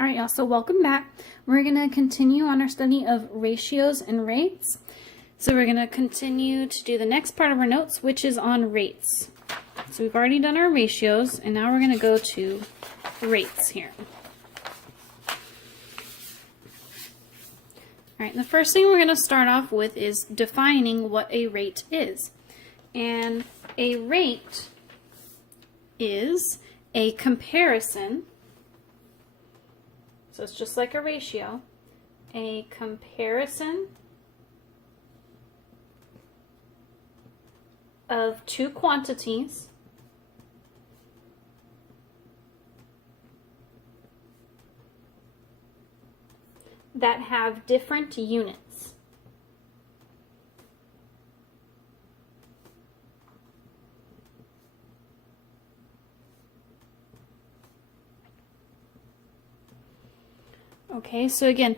All right, y'all, so welcome back. We're going to continue on our study of ratios and rates. So we're going to continue to do the next part of our notes, which is on rates. So we've already done our ratios, and now we're going to go to rates here. All right, and the first thing we're going to start off with is defining what a rate is. And a rate is a comparison. So it's just like a ratio, a comparison of two quantities that have different units. Okay, so again,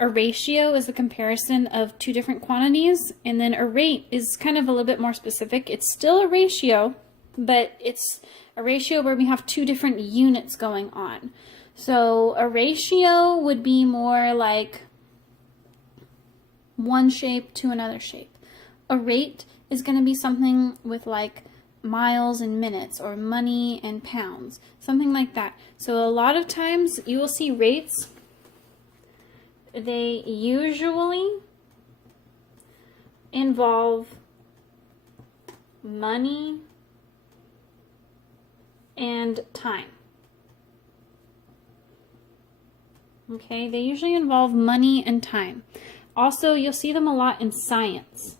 a ratio is the comparison of two different quantities, and then a rate is kind of a little bit more specific. It's still a ratio, but it's a ratio where we have two different units going on. So a ratio would be more like one shape to another shape. A rate is going to be something with like miles and minutes, or money and pounds, something like that. So a lot of times you will see rates. They usually involve money and time. Okay, they usually involve money and time. Also, you'll see them a lot in science.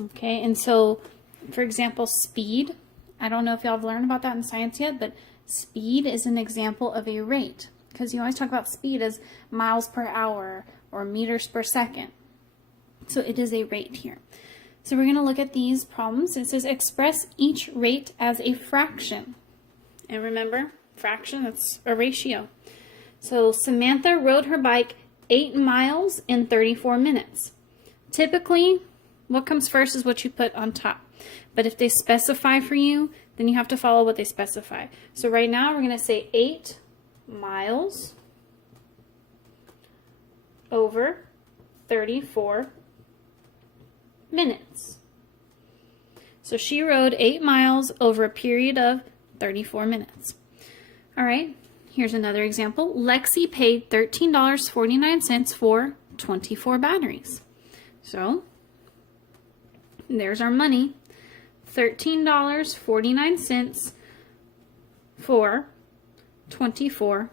Okay, and so, for example, speed. I don't know if y'all have learned about that in science yet, but speed is an example of a rate. Because you always talk about speed as miles per hour or meters per second. So it is a rate here. So we're going to look at these problems. It says express each rate as a fraction. And remember, fraction, that's a ratio. So Samantha rode her bike 8 miles in 34 minutes. Typically, what comes first is what you put on top. But if they specify for you, then you have to follow what they specify. So right now we're going to say 8 miles over 34 minutes. So she rode 8 miles over a period of 34 minutes. All right, here's another example. Lexi paid $13.49 for 24 batteries. So there's our money, $13.49 for 24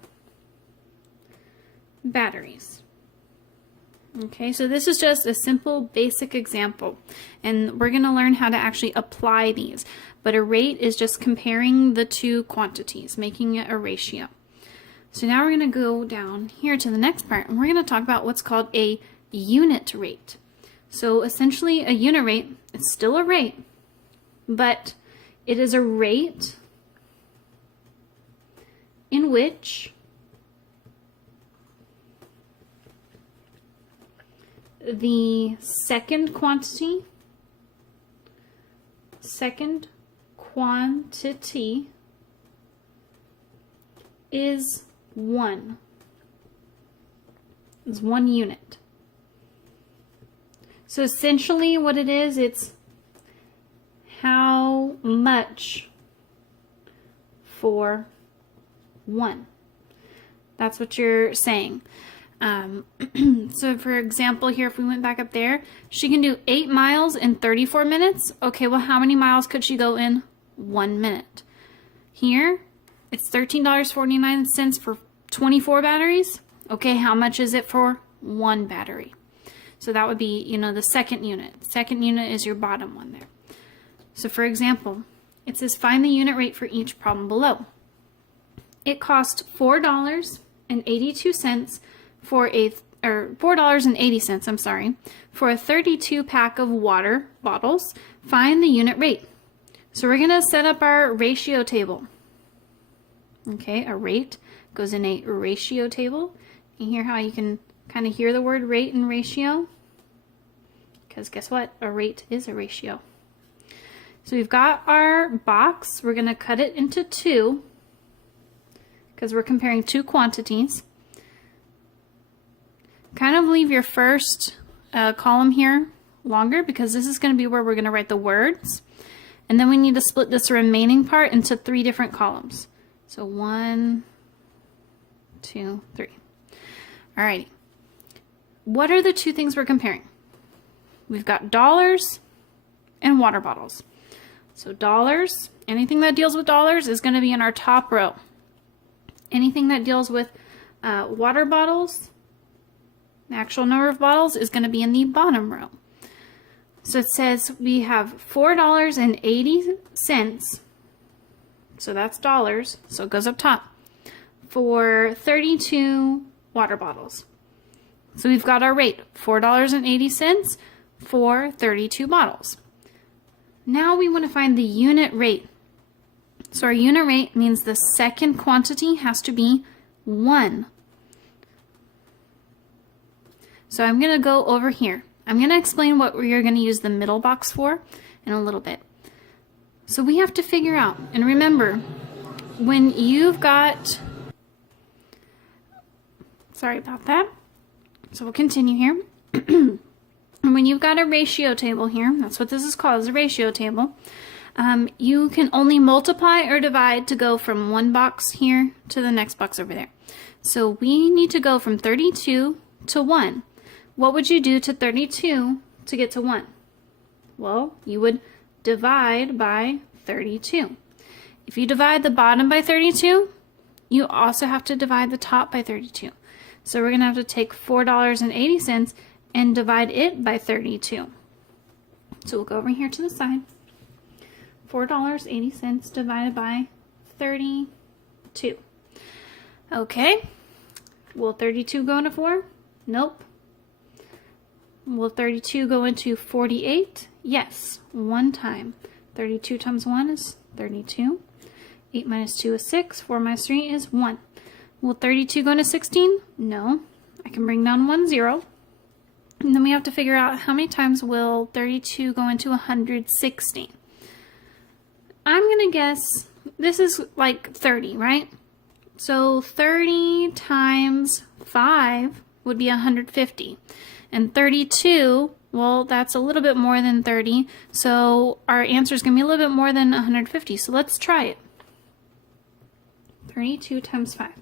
batteries. Okay, so this is just a simple basic example, and we're going to learn how to actually apply these. But a rate is just comparing the two quantities, making it a ratio. So now we're going to go down here to the next part, and we're going to talk about what's called a unit rate. So essentially a unit rate, it's still a rate, but it is a rate in which the second quantity is one. It's 1 unit. So essentially what it is, it's how much for 1. That's what you're saying. So for example here, if we went back up there, she can do 8 miles in 34 minutes. Okay, well how many miles could she go in 1 minute? Here, it's $13.49 for 24 batteries. Okay, how much is it for 1 battery? So that would be, you know, the second unit. Second unit is your bottom one there. So for example, it says find the unit rate for each problem below. It cost $4.82 for $4.80, I'm sorry, for a 32 pack of water bottles. Find the unit rate. So we're going to set up our ratio table. Okay, a rate goes in a ratio table. You hear how you can kind of hear the word rate and ratio? Because guess what? A rate is a ratio. So we've got our box. We're going to cut it into two, because we're comparing two quantities. Kind of leave your first column here longer because this is going to be where we're going to write the words. And then we need to split this remaining part into 3 different columns. So 1, 2, 3. Alrighty. What are the 2 things we're comparing? We've got dollars and water bottles. So dollars, anything that deals with dollars is going to be in our top row. Anything that deals with water bottles, the actual number of bottles, is going to be in the bottom row. So it says we have $4.80, so that's dollars, so it goes up top, for 32 water bottles. So we've got our rate, $4.80 for 32 bottles. Now we want to find the unit rate. So our unit rate means the second quantity has to be 1. So I'm going to go over here. I'm going to explain what we're going to use the middle box for in a little bit. So we have to figure out, and remember, when you've got, sorry about that. So we'll continue here. And when you've got a ratio table here, that's what this is called, is a ratio table. You can only multiply or divide to go from one box here to the next box over there. So we need to go from 32 to 1. What would you do to 32 to get to 1? Well, you would divide by 32. If you divide the bottom by 32, you also have to divide the top by 32. So we're going to have to take $4.80 and divide it by 32. So we'll go over here to the side. $4.80 divided by 32. Okay. Will 32 go into 4? Nope. Will 32 go into 48? Yes, 1 time. 32 times 1 is 32. 8 minus 2 is 6. 4 minus 3 is 1. Will 32 go into 16? No. I can bring down 1 0. And then we have to figure out how many times will 32 go into 160. I'm going to guess this is like 30, right? So 30 times 5 would be 150. And 32, well, that's a little bit more than 30. So our answer is going to be a little bit more than 150. So let's try it. 32 times 5.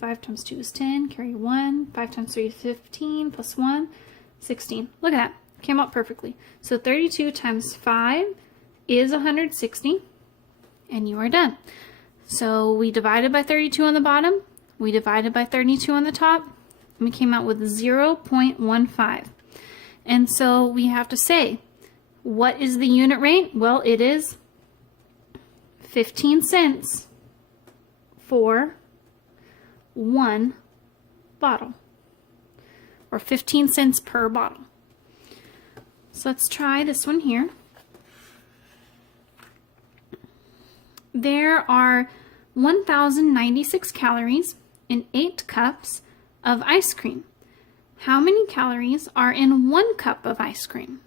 5 times 2 is 10. Carry 1. 5 times 3 is 15. Plus 1, 16. Look at that. Came out perfectly. So 32 times 5 is 160. And you are done. So we divided by 32 on the bottom. We divided by 32 on the top. And we came out with 0.15. And so we have to say, what is the unit rate? Well, it is 15 cents for 1 bottle. Or 15 cents per bottle. So let's try this one here. There are 1,096 calories in 8 cups of ice cream. How many calories are in 1 cup of ice cream?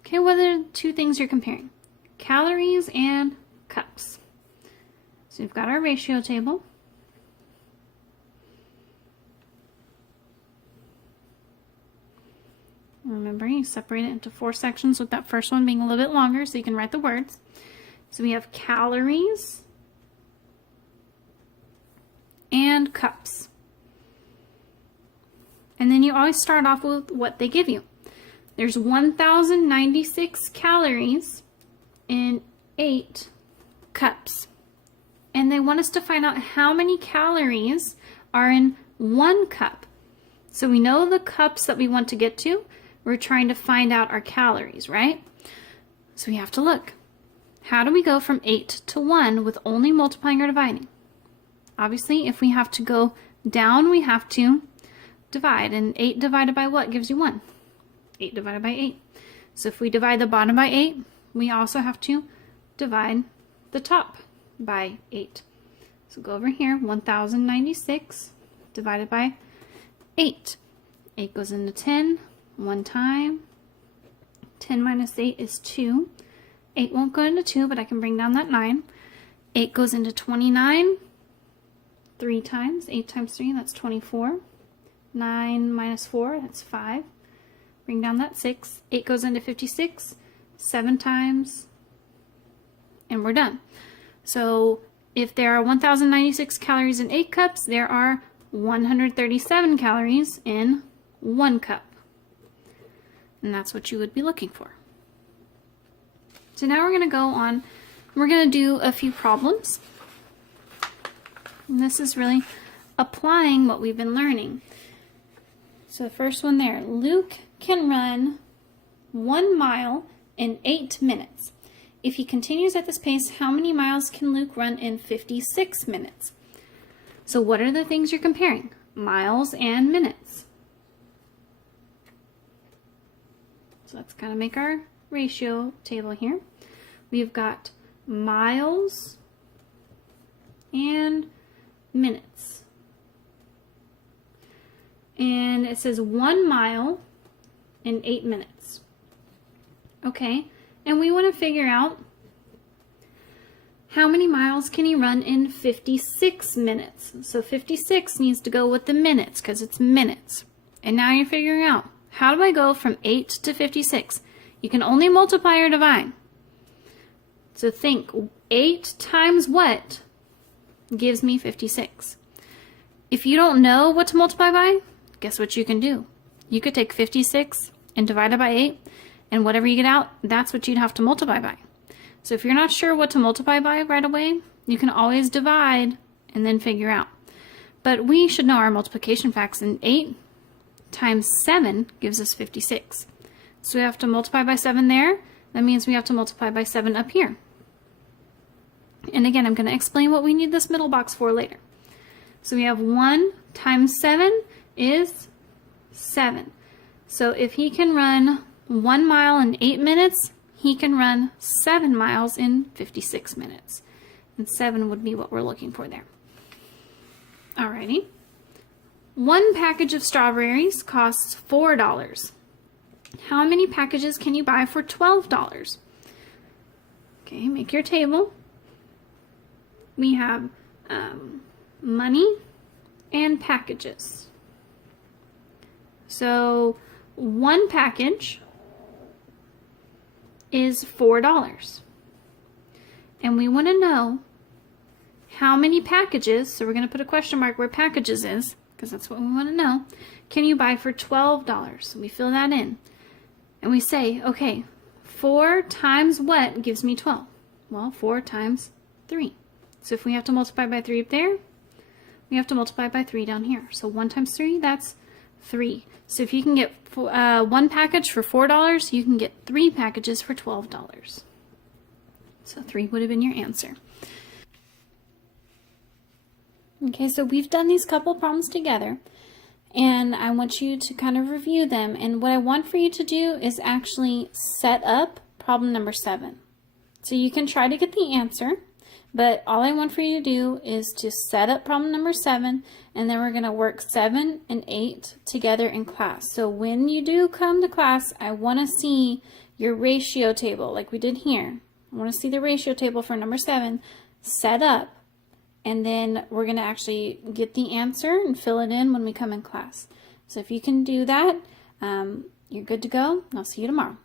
Okay, what are the 2 things you're comparing? Calories and cups. So we've got our ratio table. Remember, you separate it into 4 sections with that first one being a little bit longer so you can write the words. So we have calories and cups. And then you always start off with what they give you. There's 1,096 calories in 8 cups. And they want us to find out how many calories are in 1 cup. So we know the cups that we want to get to. We're trying to find out our calories, right? So we have to look. How do we go from 8 to 1 with only multiplying or dividing? Obviously, if we have to go down, we have to divide. And 8 divided by what gives you 1? 8 divided by 8. So if we divide the bottom by 8, we also have to divide the top by 8. So go over here, 1,096 divided by 8. 8 goes into 10, 1 time. 10 minus 8 is 2. 8 won't go into 2, but I can bring down that 9. 8 goes into 29. 3 times. 8 times 3, that's 24. 9 minus 4, that's 5. Bring down that 6. 8 goes into 56. 7 times, and we're done. So if there are 1,096 calories in 8 cups, there are 137 calories in 1 cup. And that's what you would be looking for. So now we're going to go on, we're going to do a few problems. And this is really applying what we've been learning. So the first one there, Luke can run 1 mile in 8 minutes. If he continues at this pace, how many miles can Luke run in 56 minutes? So what are the things you're comparing? Miles and minutes. So let's kind of make our ratio table here. We've got miles and minutes. And it says 1 mile in 8 minutes. Okay, and we want to figure out how many miles can he run in 56 minutes. So 56 needs to go with the minutes because it's minutes. And now you're figuring out, how do I go from 8 to 56? You can only multiply or divide. So think, 8 times what gives me 56? If you don't know what to multiply by, guess what you can do? You could take 56 and divide it by 8, and whatever you get out, that's what you'd have to multiply by. So if you're not sure what to multiply by right away, you can always divide and then figure out. But we should know our multiplication facts, and 8 times 7 gives us 56. So we have to multiply by 7 there. That means we have to multiply by 7 up here. And again, I'm going to explain what we need this middle box for later. So we have 1 times 7 is 7. So if he can run 1 mile in 8 minutes, he can run 7 miles in 56 minutes. And 7 would be what we're looking for there. Alrighty. 1 package of strawberries costs $4. How many packages can you buy for $12? Okay, make your table. We have money and packages. So 1 package is $4. And we want to know how many packages, so we're going to put a question mark where packages is, because that's what we want to know, can you buy for $12? So we fill that in. And we say, okay, 4 times what gives me 12? Well, 4 times 3. So if we have to multiply by 3 up there, we have to multiply by 3 down here. So 1 times 3, that's 3. So if you can get 1 package for $4, you can get 3 packages for $12. So 3 would have been your answer. Okay, so we've done these couple problems together, and I want you to kind of review them. And what I want for you to do is actually set up problem number 7. So you can try to get the answer, but all I want for you to do is to set up problem number 7, and then we're going to work 7 and 8 together in class. So when you do come to class, I want to see your ratio table like we did here. I want to see the ratio table for number 7 set up, and then we're going to actually get the answer and fill it in when we come in class. So if you can do that, you're good to go. I'll see you tomorrow.